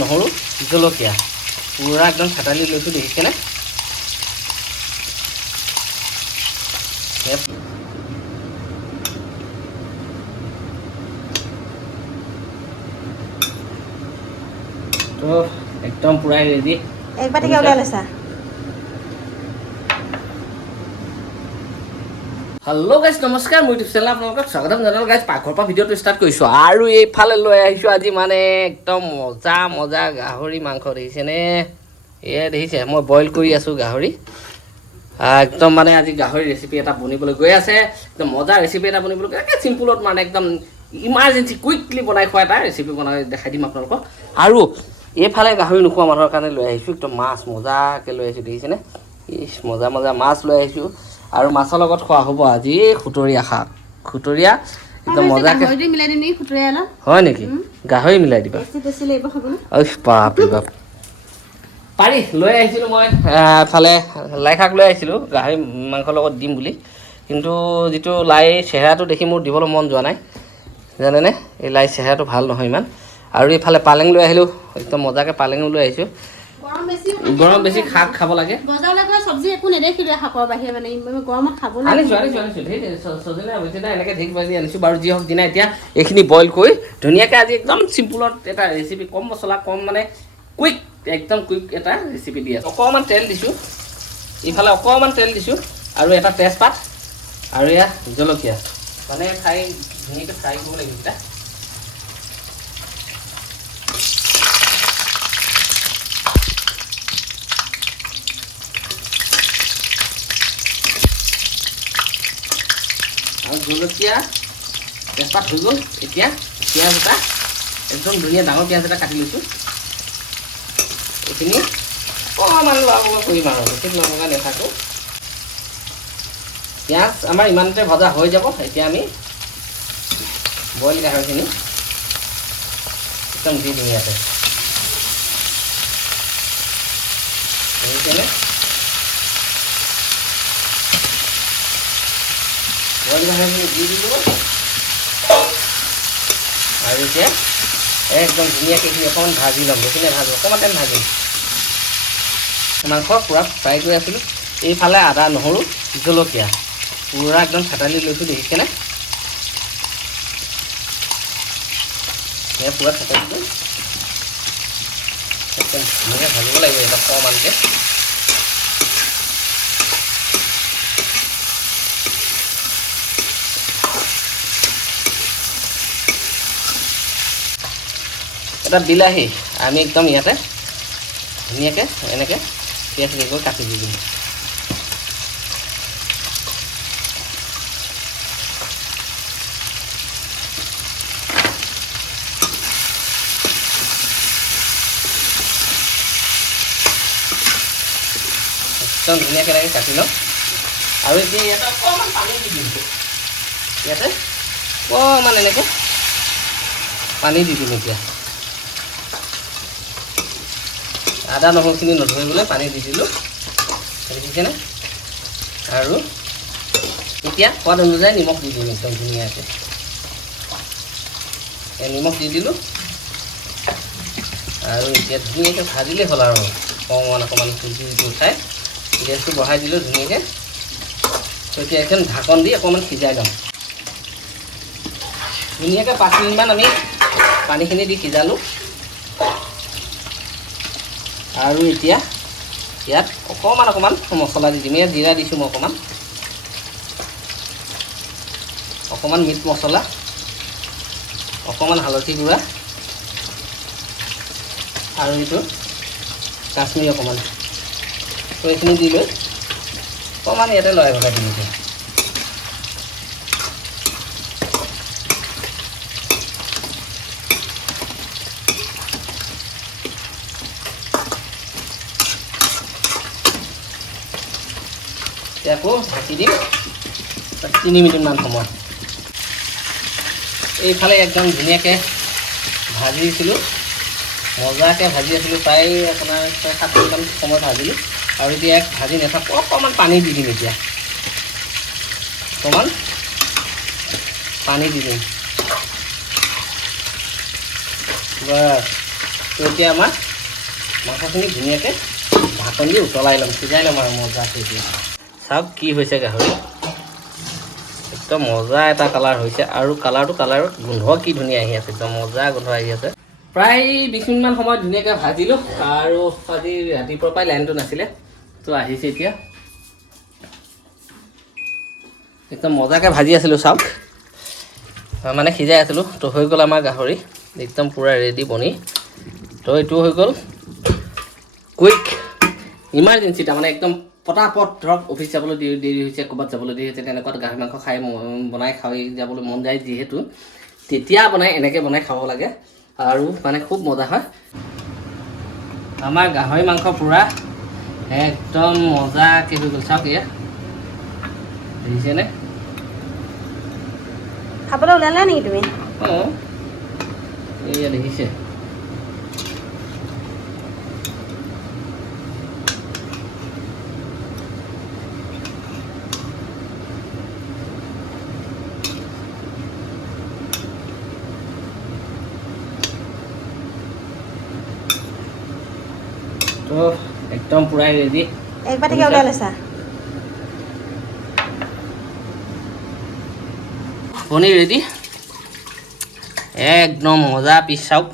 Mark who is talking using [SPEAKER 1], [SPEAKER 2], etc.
[SPEAKER 1] নহৰু, জলকীয়া। পূৰা একদম ফাটালি লৈছোঁ দেখিছেনে তো একদম পূৰাই ৰেডি
[SPEAKER 2] এক বাটিকে উলিয়াই লৈছা?
[SPEAKER 1] হেল্ল' গাইজ নমস্কাৰ মোৰ ইউটিউব চেনেল আপোনালোকক স্বাগতম জনালোঁ। গাইজ পাকঘৰৰ পৰা ভিডিঅ'টো ষ্টাৰ্ট কৰিছোঁ আৰু এইফালে লৈ আহিছোঁ আজি মানে একদম মজা মজা গাহৰি মাংস দেখিছেনে? এয়া দেখিছে মই বইল কৰি আছোঁ গাহৰি। একদম মানে আজি গাহৰি ৰেচিপি এটা বনিবলৈ গৈ আছে। একদম মজা ৰেচিপি এটা বনিবলৈ একে চিম্পুলত মানে একদম ইমাৰ্জেঞ্চি কুইকলি বনাই খোৱা এটা ৰেচিপি বনাই দেখাই দিম আপোনালোকক। আৰু এইফালে গাহৰি নোখোৱা মানুহৰ কাৰণে লৈ আহিছোঁ একদম মাছ মজাকৈ লৈ আহিছোঁ দেখিছেনে? ইছ মজা মজা মাছ লৈ আহিছোঁ। আৰু মাছৰ লগত খোৱা হ'ব আজি খুতৰীয়া শাক। খুতৰীয়া একদম মজাকৈ হয় নেকি? গাহৰি মিলাই দিবা। বাপ। পাৰি লৈ আহিছিলোঁ মই এফালে লাই শাক লৈ আহিছিলোঁ গাহৰি মাংসৰ লগত দিম বুলি। কিন্তু যিটো লাই চেহেৰাটো দেখি মোৰ দিবলৈ মন যোৱা নাই। জানেনে? এই লাই চেহেৰাটো ভাল নহয় ইমান। আৰু ইফালে পালেং লৈ আহিলোঁ একদম মজাকৈ পালেঙো লৈ আহিছোঁ।
[SPEAKER 2] বেছি
[SPEAKER 1] গৰম বেছি শাক খাব লাগে।
[SPEAKER 2] বজাৰলৈ গৈ চব্জি একো নেদেখিলোৱে শাকৰ বাহিৰে মানে ইমান গৰমত খাবলৈ
[SPEAKER 1] আনিছোঁ আনিছোঁ আনিছোঁ। ধেৰ ছজিনা বুজিনা এনেকৈ ঢেক ভাজি আনিছোঁ বাৰু যি হওক দিনা এতিয়া এইখিনি বইল কৰি ধুনীয়াকৈ আজি একদম চিম্পুলত এটা ৰেচিপি কম মছলা কম মানে কুইক একদম কুইক এটা ৰেচিপি দি আছোঁ। অকণমান তেল দিছোঁ ইফালে অকণমান তেল দিছোঁ আৰু এটা তেজপাত আৰু এয়া জলকীয়া। মানে ফ্ৰাই ধুনীয়াকৈ ফ্ৰাই কৰিব লাগিব আৰু জলকীয়া তেজপাত হৈ গ'ল এতিয়া পিঁয়াজ এটা একদম ধুনীয়া ডাঙৰ পিঁয়াজ এটা কাটি লৈছোঁ এইখিনি অকণমান লৰা কৰিম আৰু বেছি লৰমগা নাথাকোঁ পিঁয়াজ আমাৰ ইমানতে ভজা হৈ যাব এতিয়া আমি বইল গাহৰিখিনি একদম দি দিম ইয়াতে বুজিছেনে বইল গাহৰিখিনি দি দিলোঁ আৰু এতিয়া একদম ধুনীয়াকৈ এইখিনি অকণমান ভাজি ল'ম বেছি নাভাজোঁ অকণমান টাইম ভাজিম মাংস পূৰা ফ্ৰাই কৰি আছিলোঁ এইফালে আদা নহৰু জলকীয়া পূৰা একদম থেতালি লৈছোঁ দেখিছেনে পূৰা থেতালি লৈ একদম ধুনীয়াকৈ ভাজিব লাগিব এটা অকণমানকৈ এটা বিলাহী আমি একদম ইয়াতে ধুনীয়াকৈ এনেকৈ পিঁয়াজ কৰি কাটি দি দিম। একদম ধুনীয়াকৈ এনেকৈ কাটি লওঁ। আৰু এতিয়া ইয়াতে অকণমান পানী দি দিম। ইয়াতে অকণমান এনেকৈ পানী দি দিম এতিয়া। আদা নহৰুখিনি নধৰিবলৈ পানী দি দিলোঁ। দেখিছেনে? আৰু এতিয়া সোৱাদ অনুযায়ী নিমখ দি দিম একদম ধুনীয়াকৈ। নিমখ দি দিলোঁ। আৰু এতিয়া ধুনীয়াকৈ ভাজিলেই হ'ল আৰু। অকণমান অকণমান জুইটো উঠাই গেছটো বঢ়াই দিলোঁ ধুনীয়াকৈ। এতিয়া এখন ঢাকন দি অকণমান সিজাই ল'ম। ধুনীয়াকৈ পাঁচ মিনিটমান আমি পানীখিনি দি সিজালোঁ। আৰু এতিয়া ইয়াত অকণমান অকণমান মছলা দি দিম। ইয়াত জিৰা দিছোঁ মই অকণমান অকণমান মিট মছলা অকণমান হালধি গুড়া, আৰু এইটো কাশ্মীৰী অকণমান তো এইখিনি দি লৈ অকণমান ইয়াতে লৰাই ভৰাই দিম এতিয়া। আকৌ ঢাকি দিম তিনি মিনিটমান সময়। এইফালে একদম ধুনীয়াকৈ ভাজি দিছিলোঁ মজাকৈ ভাজি আছিলোঁ প্ৰায় আপোনাৰ ছয় সাত মিনিটমান সময় ভাজিলোঁ। আৰু এতিয়া এক ভাজি নাথাকোঁ অকণমান পানী দি দিম এতিয়া। অকণমান পানী দি দিম। বাছ এতিয়া আমাৰ মাংসখিনি ধুনীয়াকৈ ঢাকন দি উতলাই ল'ম সিজাই ল'ম আৰু মজাকৈ এতিয়া। চাওক কি হৈছে গাহৰি। একদম মজা এটা কালাৰ হৈছে আৰু কালাৰটো কালাৰত গোন্ধ কি ধুনীয়া আহি আছে, একদম মজা গোন্ধ আহি আছে। প্ৰায় বিছ মিনিটমান সময় ধুনীয়াকৈ ভাজিলোঁ আৰু আজি ৰাতিপুৱাৰ পৰাই লাইনটো নাছিলে, তো আহিছে এতিয়া। একদম মজাকৈ ভাজি আছিলোঁ চাওক। মানে সিজাই আছিলোঁ, তো হৈ গ'ল আমাৰ গাহৰি, একদম পূৰা ৰেডি বনি। তো এইটো হৈ গ'ল কুইক ইমাৰ্জেঞ্চি তাৰমানে একদম পটাপট ধৰক অফিচ যাবলৈ দেৰি দেৰি হৈছে ক'ৰবাত যাবলৈ দেৰি হৈছে তেনেকুৱাত গাহৰি মাংস খাই বনাই খাই যাবলৈ মন যায় যিহেতু। তেতিয়া বনাই এনেকৈ বনাই খাব লাগে। আৰু মানে খুব মজা হয়। আমাৰ গাহৰি মাংস পূৰা একদম মজাকৈ হৈ গ'ল। চাওক এয়া। দেখিছেনে?
[SPEAKER 2] খাবলৈ ওলালে নেকি তুমি?
[SPEAKER 1] অঁ। এয়া দেখিছে। তো একদম পূৰাই ৰেডি
[SPEAKER 2] এক বাতিকে ওলাই লৈছা?
[SPEAKER 1] পনীৰ ৰেডি একদম মজা পিছ চাওক